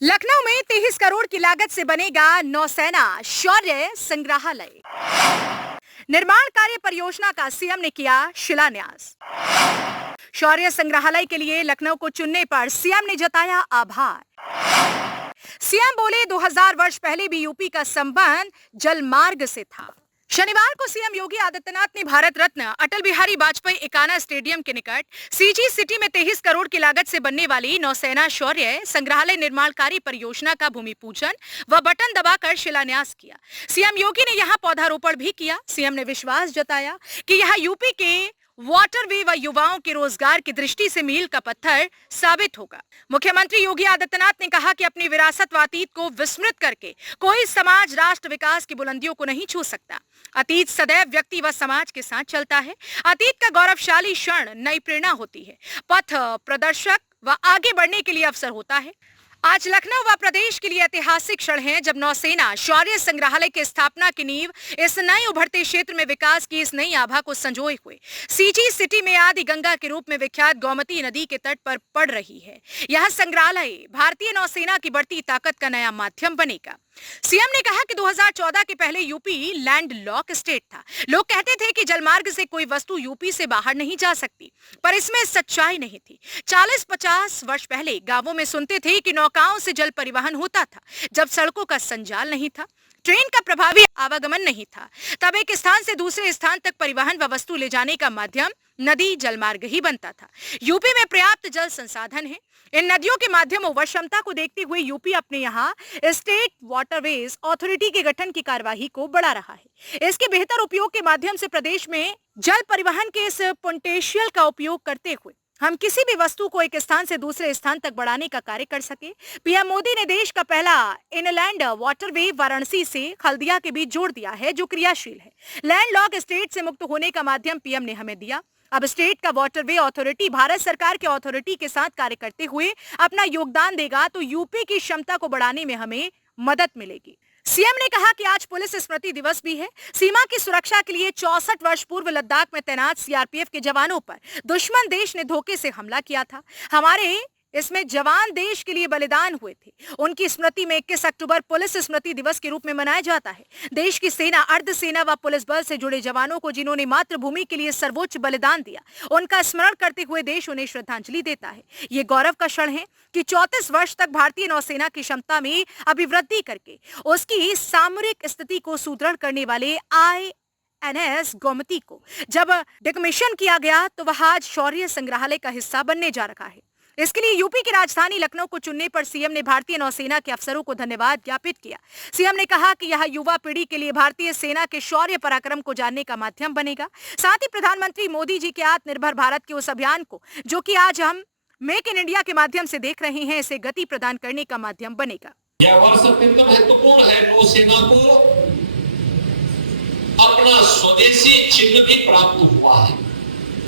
लखनऊ में 23 करोड़ की लागत से बनेगा नौसेना शौर्य संग्रहालय। निर्माण कार्य परियोजना का सीएम ने किया शिलान्यास। शौर्य संग्रहालय के लिए लखनऊ को चुनने पर सीएम ने जताया आभार। सीएम बोले 2000 वर्ष पहले भी यूपी का संबंध जलमार्ग से था। शनिवार को सीएम योगी आदित्यनाथ ने भारत रत्न अटल बिहारी वाजपेयी एकाना स्टेडियम के निकट सीजी सिटी में 23 करोड़ की लागत से बनने वाली नौसेना शौर्य संग्रहालय निर्माण कार्य परियोजना का भूमि पूजन व बटन दबाकर शिलान्यास किया। सीएम योगी ने यहां पौधारोपण भी किया। सीएम ने विश्वास जताया कि यह यूपी के वाटरवे व युवाओं के रोजगार की दृष्टि से मील का पत्थर साबित होगा। मुख्यमंत्री योगी आदित्यनाथ ने कहा कि अपनी विरासत व अतीत को विस्मृत करके कोई समाज राष्ट्र विकास की बुलंदियों को नहीं छू सकता। अतीत सदैव व्यक्ति व समाज के साथ चलता है। अतीत का गौरवशाली क्षण नई प्रेरणा होती है, पथ प्रदर्शक व आगे बढ़ने के लिए अवसर होता है। आज लखनऊ व प्रदेश के लिए ऐतिहासिक क्षण है जब नौसेना शौर्य संग्रहालय की स्थापना की नींव इस नए उभरते क्षेत्र में विकास की इस नई आभा को संजोए हुए सीजी सिटी में आदि गंगा के रूप में विख्यात गोमती नदी के तट पर पड़ रही है। यह संग्रहालय भारतीय नौसेना की बढ़ती ताकत का नया माध्यम बनेगा। सीएम ने कहा कि 2014 के पहले यूपी लैंड लॉक स्टेट था। लोग कहते थे कि जलमार्ग से कोई वस्तु यूपी से बाहर नहीं जा सकती, पर इसमें सच्चाई नहीं थी। 40-50 वर्ष पहले गांवों में सुनते थे कि नौकाओं से जल परिवहन होता था, जब सड़कों का संजाल नहीं था, ट्रेन का प्रभावी आवागमन नहीं था, तब एक स्थान से दूसरे स्थान तक परिवहन व वस्तु ले जाने का माध्यम नदी जलमार्ग ही बनता था। यूपी में पर्याप्त जल संसाधन है। इन नदियों के माध्यमों व क्षमता को देखते हुए यूपी अपने यहाँ स्टेट वाटरवेज अथॉरिटी के गठन की कार्यवाही को बढ़ा रहा है। इसके बेहतर उपयोग के माध्यम से प्रदेश में जल परिवहन के इस पोटेंशियल का उपयोग करते हुए हम किसी भी वस्तु को एक स्थान से दूसरे स्थान तक बढ़ाने का कार्य कर सके। पीएम मोदी ने देश का पहला इनलैंड वाटरवे वाराणसी से हल्दिया के बीच जोड़ दिया है, जो क्रियाशील है। लैंडलॉक स्टेट से मुक्त होने का माध्यम पीएम ने हमें दिया। अब स्टेट का वाटरवे अथॉरिटी भारत सरकार के अथॉरिटी के साथ कार्य करते हुए अपना योगदान देगा तो यूपी की क्षमता को बढ़ाने में हमें मदद मिलेगी। सीएम ने कहा कि आज पुलिस स्मृति दिवस भी है। सीमा की सुरक्षा के लिए 64 वर्ष पूर्व लद्दाख में तैनात सीआरपीएफ के जवानों पर दुश्मन देश ने धोखे से हमला किया था। हमारे इसमें जवान देश के लिए बलिदान हुए थे। उनकी स्मृति में 21 अक्टूबर पुलिस स्मृति दिवस के रूप में मनाया जाता है। देश की सेना, अर्धसेना व पुलिस बल से जुड़े जवानों को जिन्होंने मातृभूमि के लिए सर्वोच्च बलिदान दिया, उनका स्मरण करते हुए देश उन्हें श्रद्धांजलि देता है। ये गौरव का क्षण है कि 34 वर्ष तक भारतीय नौसेना की क्षमता में अभिवृद्धि करके उसकी सामरिक स्थिति को सुदृढ़ करने वाले INS गोमती को जब डिकमीशन किया गया तो वह आज शौर्य संग्रहालय का हिस्सा बनने जा रहा है। इसके लिए यूपी की राजधानी लखनऊ को चुनने पर सीएम ने भारतीय नौसेना के अफसरों को धन्यवाद ज्ञापित किया। सीएम ने कहा कि यह युवा पीढ़ी के लिए भारतीय सेना के शौर्य पराक्रम को जानने का माध्यम बनेगा। साथ ही प्रधानमंत्री मोदी जी के आत्मनिर्भर भारत के उस अभियान को, जो कि आज हम मेक इन इंडिया के माध्यम से देख रहे हैं, इसे गति प्रदान करने का माध्यम बनेगा। यह वर्ष अत्यंत महत्वपूर्ण है। नौसेना को अपना स्वदेशी चिन्ह भी प्राप्त हुआ है,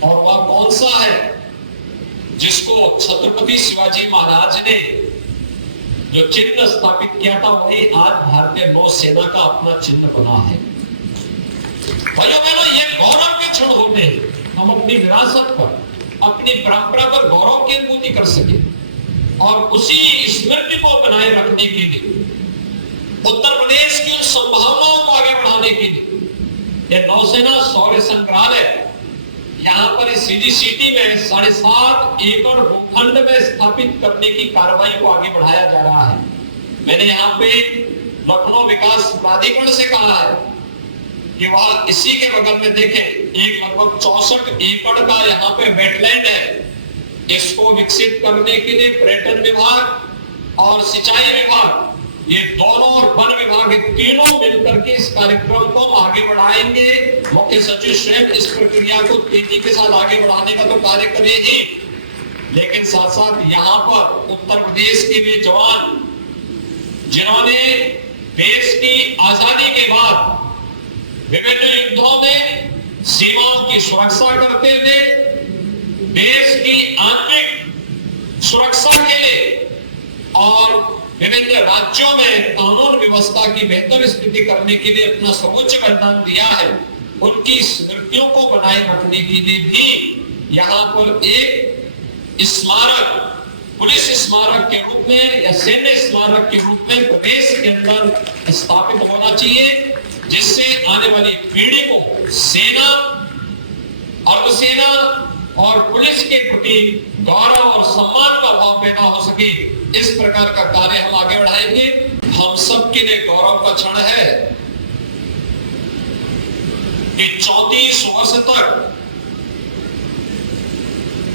और वह कौन सा है जिसको छत्रपति शिवाजी महाराज ने जो चिन्ह स्थापित किया था, वही आज भारतीय नौसेना का अपना चिन्ह बना है। भाइयों बहनों, ये गौरव के क्षण होते हैं। हम अपनी विरासत पर, अपनी परंपरा पर गौरव की अनुभूति कर सके और उसी स्मृति को बनाए रखने के लिए, उत्तर प्रदेश की संभावनाओं को आगे बढ़ाने के लिए यह नौसेना शौर्य संग्रहालय यहाँ पर इस सीजी सिटी में 7.5 एकड़ भूखंड में स्थापित करने की कार्रवाई को आगे बढ़ाया जा रहा है। मैंने यहाँ पे लखनऊ विकास प्राधिकरण से कहा है कि वह इसी के बगल में देखें, एक लगभग 64 एकड़ का यहाँ पे वेटलैंड है। इसको विकसित करने के लिए पर्यटन विभाग और सिंचाई विभाग, ये दोनों और वन विभाग, तीनों मिलकर के इस कार्यक्रम को आगे बढ़ाएंगे। मुख्य सचिव स्वयं इस प्रक्रिया को तेजी के साथ आगे बढ़ाने का तो कार्य करेगी, लेकिन साथ साथ यहाँ पर उत्तर प्रदेश के भी जवान, जिन्होंने देश की आजादी के बाद विभिन्न युद्धों में सीमाओं की सुरक्षा करते हुए देश की आंतरिक सुरक्षा के लिए और विभिन्न राज्यों में कानून व्यवस्था की बेहतर स्थिति करने के लिए अपना सर्वोच्च बलिदान दिया है, उनकी स्मृतियों को बनाए रखने के लिए भी यहाँ पर एक स्मारक पुलिस स्मारक के रूप में या सैन्य स्मारक के रूप में प्रदेश के अंदर स्थापित होना चाहिए, जिससे आने वाली पीढ़ी को सेना, अर्धसेना और पुलिस के प्रति गौरव और सम्मान का भाव पैदा हो सके। इस प्रकार का कार्य हम आगे बढ़ाएंगे। हम सबके लिए गौरव का क्षण है कि 34 वर्ष तक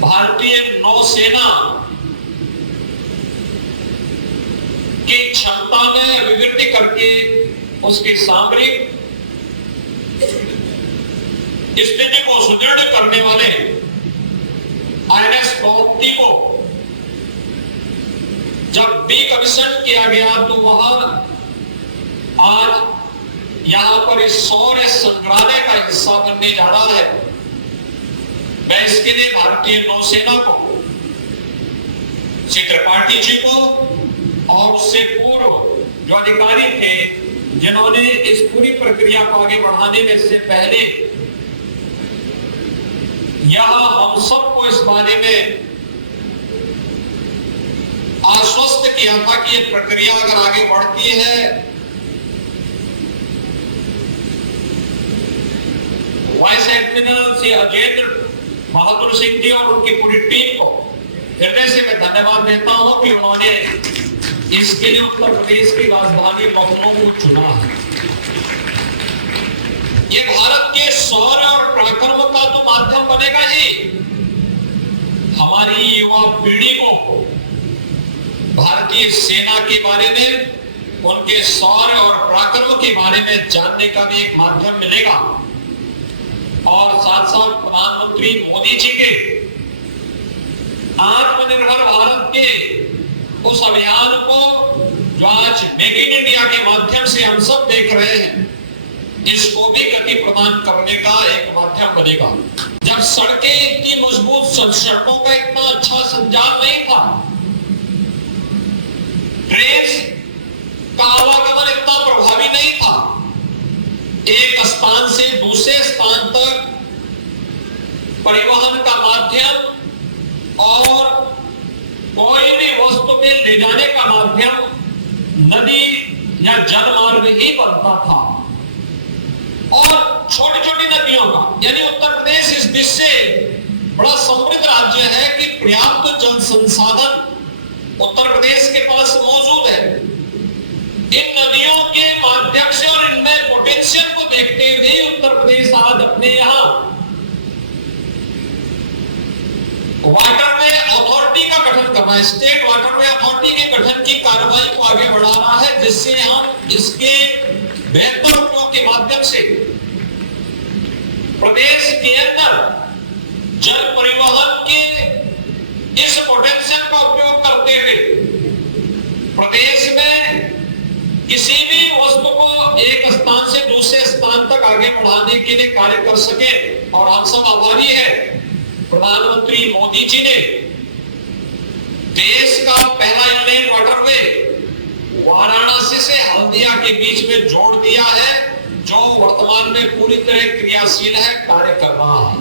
भारतीय नौसेना की क्षमता में विवृद्धि करके उसकी सामरिक स्थिति को सुदृढ़ करने वाले INS गौमती को जब डीकमीशन किया गया तो वहां आज यहां पर इस शौर्य संग्रहालय का हिस्सा बनने जा रहा है। मैं इसके लिए भारतीय नौसेना को, श्री त्रिपाठी जी को और उससे पूर्व जो अधिकारी थे जिन्होंने इस पूरी प्रक्रिया को आगे बढ़ाने में से पहले यहां हम सबको इस बारे में आश्वस्त किया था कि ये प्रक्रिया अगर आगे बढ़ती है वाइस एडमिरल श्री अजेंद्र बहादुर सिंह जी और उनकी पूरी टीम को हृदय से मैं धन्यवाद देता हूं कि उन्होंने इसके लिए उत्तर प्रदेश की राजधानी लखनऊ को चुना है। ये भारत के शौर्य और पराक्रम का तो माध्यम बनेगा ही। हमारी युवा पीढ़ी को भारतीय सेना के बारे में, उनके शौर्य और पराक्रम के बारे में जानने का भी एक माध्यम मिलेगा। और साथ साथ प्रधानमंत्री मोदी जी के आत्मनिर्भर भारत के उस अभियान को जो आज मेक इन इंडिया के माध्यम से हम सब देख रहे हैं, इसको भी गति प्रदान करने का एक माध्यम बनेगा। जब सड़कें इतनी मजबूत, सड़कों का इतना अच्छा संचार नहीं था, ट्रेन का आवागमन इतना प्रभावी नहीं था, एक स्थान से दूसरे स्थान तक परिवहन का माध्यम और कोई भी वस्तु के ले जाने का माध्यम नदी या जलमार्ग ही बनता था। और छोटी छोटी नदियों का, यानी उत्तर प्रदेश इस देश से बड़ा समृद्ध राज्य है कि पर्याप्त जल संसाधन उत्तर प्रदेश के पास मौजूद है। इन नदियों के माध्यम से और इनमें पोटेंशियल को देखते हुए उत्तर प्रदेश आज अपने यहाँ वाटरवे अथॉरिटी का गठन कर रहा है, स्टेट वाटरवे अथॉरिटी के गठन की कार्रवाई को आगे बढ़ा रहा है, जिससे हम इसके बेहतर उपयोग के माध्यम से प्रदेश के अंदर जल परिवहन के इस पोटेंशियल का उपयोग करते हुए प्रदेश में किसी भी वस्तु को एक स्थान से दूसरे स्थान तक आगे बढ़ाने के लिए कार्य कर सके। और हम सब आभारी हैं प्रधानमंत्री मोदी जी ने देश का पहला इंलैंड वाटरवे वाराणसी से हल्दिया के बीच में जोड़ दिया है, जो वर्तमान में पूरी तरह क्रियाशील है, कार्य कर रहा है।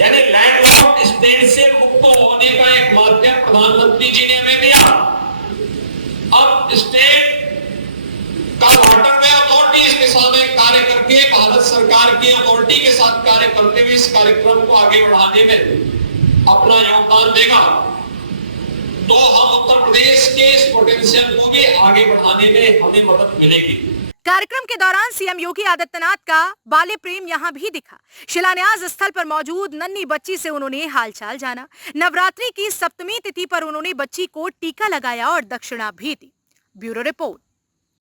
यानी लैंडलॉक्ड स्टेट से मुक्त होने का एक माध्यम प्रधानमंत्री जी ने हमें दिया। अब स्टेट का वाटरवे अथॉरिटी इस दिशा में कार्य करके भारत सरकार की अथॉरिटी के साथ कार्य करते हुए इस कार्यक्रम को आगे बढ़ाने में अपना योगदान देगा, तो हम उत्तर प्रदेश के इस पोटेंशियल को भी आगे बढ़ाने में हमें मदद मिलेगी। कार्यक्रम के दौरान सीएम योगी आदित्यनाथ का बाल्य प्रेम यहाँ भी दिखा। शिलान्यास स्थल पर मौजूद नन्ही बच्ची से उन्होंने हालचाल जाना। नवरात्रि की सप्तमी तिथि पर उन्होंने बच्ची को टीका लगाया और दक्षिणा भी दी। Bureau report.